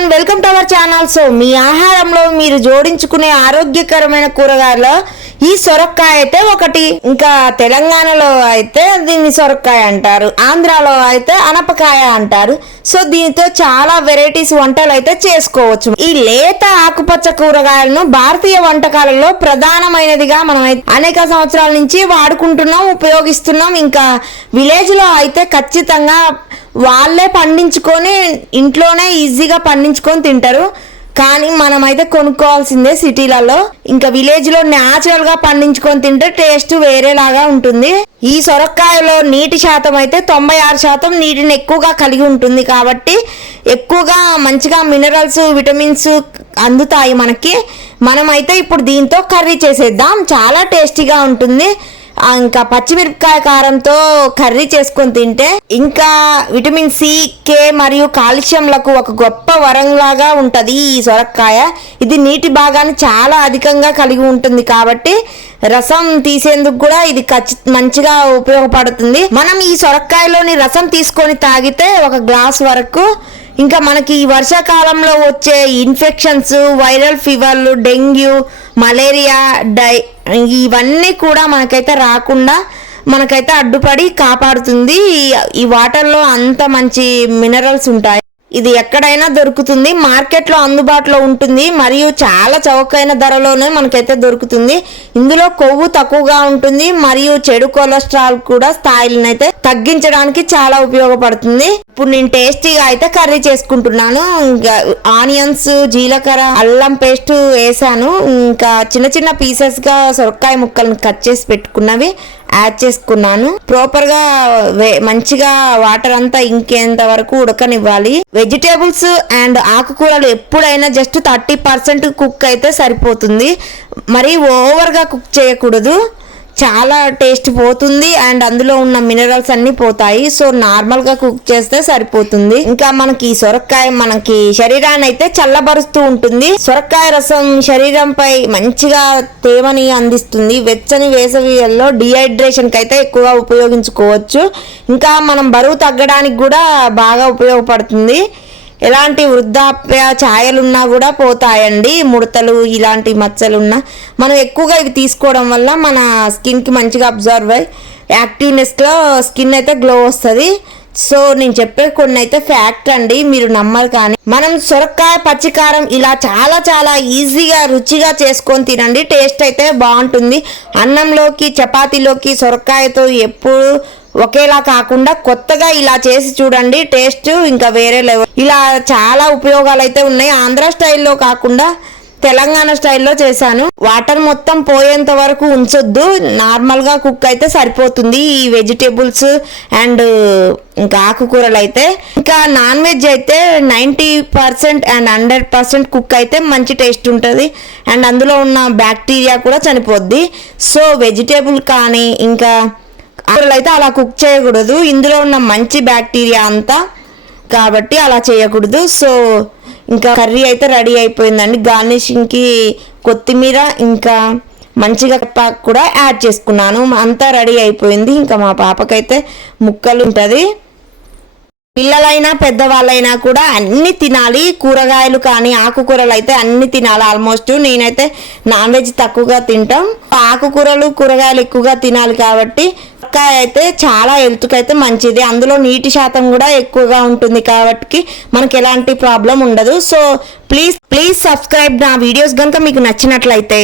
Everyone, welcome to our channel. So మీ ఆహారంలో మీరు జోడించుకునే ఆరోగ్యకరమైన కూరగాయల్లో ఈ సొరకాయ అయితే ఒకటి. ఇంకా తెలంగాణలో అయితే దీన్ని సొరకాయ అంటారు, ఆంధ్రాలో అయితే అనపకాయ అంటారు. సో దీనితో చాలా వెరైటీస్ వంటలు అయితే చేసుకోవచ్చు. ఈ లేత ఆకుపచ్చ కూరగాయలను భారతీయ వంటకాలలో ప్రధానమైనదిగా మనం అనేక సంవత్సరాల నుంచి వాడుకుంటున్నాం, ఉపయోగిస్తున్నాం. ఇంకా విలేజ్ లో అయితే ఖచ్చితంగా వాళ్ళే పండించుకొని ఇంట్లోనే ఈజీగా పండించుకొని తింటారు. కానీ మనమైతే కొనుక్కోవాల్సిందే సిటీలలో. ఇంకా విలేజ్ లో న్యాచురల్ గా పండించుకొని తింటే టేస్ట్ వేరేలాగా ఉంటుంది. ఈ సొరకాయలో నీటి శాతం అయితే 96% నీటిని ఎక్కువగా కలిగి ఉంటుంది. కాబట్టి ఎక్కువగా మంచిగా మినరల్స్, విటమిన్స్ అందుతాయి మనకి. మనమైతే ఇప్పుడు దీంతో కర్రీ చేసేద్దాం, చాలా టేస్టీగా ఉంటుంది. ఇంకా పచ్చిమిరపకాయ కారంతో కర్రీ చేసుకొని తింటే ఇంకా విటమిన్ సి, కే మరియు కాల్షియంలకు ఒక గొప్ప వరంలాగా ఉంటది ఈ సొరకాయ. ఇది నీటి భాగాన్ని చాలా అధికంగా కలిగి ఉంటుంది కాబట్టి రసం తీసేందుకు కూడా ఇది మంచిగా ఉపయోగపడుతుంది. మనం ఈ సొరకాయలోని రసం తీసుకొని తాగితే ఒక గ్లాస్ వరకు ఇంకా మనకి ఈ వర్షాకాలంలో వచ్చే ఇన్ఫెక్షన్స్, వైరల్ ఫీవర్లు, డెంగ్యూ, మలేరియా, ఇవన్నీ కూడా మనకైతే రాకుండా మనకైతే అడ్డుపడి కాపాడుతుంది. ఈ వాటర్లో అంత మంచి మినరల్స్ ఉంటాయి. ఇది ఎక్కడైనా దొరుకుతుంది, మార్కెట్లో అందుబాటులో ఉంటుంది మరియు చాలా చౌకైన ధరలోనే మనకైతే దొరుకుతుంది. ఇందులో కొవ్వు తక్కువగా ఉంటుంది మరియు చెడు కొలెస్ట్రాల్ కూడా స్థాయిలను అయితే తగ్గించడానికి చాలా ఉపయోగపడుతుంది. ఇప్పుడు నేను టేస్టీగా అయితే కర్రీ చేసుకుంటున్నాను. ఇంకా ఆనియన్స్, జీలకర్ర, అల్లం పేస్ట్ వేసాను. ఇంకా చిన్న చిన్న పీసెస్ గా సొరకాయ ముక్కలను కట్ చేసి పెట్టుకున్నవి యాడ్ చేసుకున్నాను. ప్రాపర్ గా మంచిగా వాటర్ అంతా ఇంకేంత వరకు ఉడకనివ్వాలి. వెజిటేబుల్స్ అండ్ ఆకుకూరలు ఎప్పుడైనా జస్ట్ 30% కుక్ అయితే సరిపోతుంది. మరి ఓవర్ గా కుక్ చేయకూడదు, చాలా టేస్ట్ పోతుంది అండ్ అందులో ఉన్న మినరల్స్ అన్ని పోతాయి. సో నార్మల్ గా కుక్ చేస్తే సరిపోతుంది. ఇంకా మనకి సొరకాయ మనకి శరీరాన్ని అయితే చల్లబరుస్తూ ఉంటుంది. సొరకాయ రసం శరీరంపై మంచిగా తేమని అందిస్తుంది. వెచ్చని వేసవిలో డిహైడ్రేషన్ కి అయితే ఎక్కువగా ఉపయోగించుకోవచ్చు. ఇంకా మనం బరువు తగ్గడానికి కూడా బాగా ఉపయోగపడుతుంది. ఎలాంటి వృద్ధాప్య ఛాయలున్నా కూడా పోతాయండి. ముడతలు, ఇలాంటి మచ్చలున్నా మనం ఎక్కువగా ఇవి తీసుకోవడం వల్ల మన స్కిన్కి మంచిగా అబ్జర్వ్ అయ్యి యాక్టివ్నెస్లో స్కిన్ అయితే గ్లో వస్తుంది. సో నేను చెప్పే కొన్ని అయితే ఫ్యాక్ట్ అండి, మీరు నమ్మరు. కానీ మనం సొరకాయ పచ్చికారం ఇలా చాలా చాలా ఈజీగా రుచిగా చేసుకొని తినండి. టేస్ట్ అయితే బాగుంటుంది. అన్నంలోకి, చపాతీలోకి సొరకాయతో ఎప్పుడు ఒకేలా కాకుండా కొత్తగా ఇలా చేసి చూడండి, టేస్ట్ ఇంకా వేరే లెవెల్. ఇలా చాలా ఉపయోగాలు అయితే ఉన్నాయి. ఆంధ్ర స్టైల్లో కాకుండా తెలంగాణ స్టైల్లో చేశాను. వాటర్ మొత్తం పోయేంత వరకు ఉంచొద్దు, నార్మల్ గా కుక్ అయితే సరిపోతుంది ఈ వెజిటేబుల్స్ అండ్ ఇంకా ఆకుకూరలు అయితే. ఇంకా నాన్ వెజ్ అయితే 90% అండ్ 100% కుక్ అయితే మంచి టేస్ట్ ఉంటుంది అండ్ అందులో ఉన్న బ్యాక్టీరియా కూడా చనిపోద్ది. సో వెజిటేబుల్ కానీ ఇంకా ఆకుకూరలు అయితే అలా కుక్ చేయకూడదు, ఇందులో ఉన్న మంచి బ్యాక్టీరియా అంతా, కాబట్టి అలా చేయకూడదు. సో ఇంకా కర్రీ అయితే రెడీ అయిపోయిందండి. గార్నిషింగ్కి కొత్తిమీర ఇంకా మంచిగా కరివేపాకు కూడా యాడ్ చేసుకున్నాను. అంతా రెడీ అయిపోయింది. ఇంకా మా పాపకైతే ముక్కలు ఉంటుంది. పిల్లలైనా పెద్దవాళ్ళైనా కూడా అన్ని తినాలి. కూరగాయలు కానీ ఆకుకూరలు అయితే అన్ని తినాలి ఆల్మోస్ట్. నేనైతే నాన్ వెజ్ తక్కువగా తింటాం, ఆకుకూరలు కూరగాయలు ఎక్కువగా తినాలి. కాబట్టి సొరకాయ అయితే చాలా హెల్త్కి అయితే మంచిది. అందులో నీటి శాతం కూడా ఎక్కువగా ఉంటుంది కాబట్టి మనకి ఎలాంటి ప్రాబ్లం ఉండదు. సో ప్లీజ్ సబ్స్క్రైబ్ నా వీడియోస్ కనుక మీకు నచ్చినట్లయితే.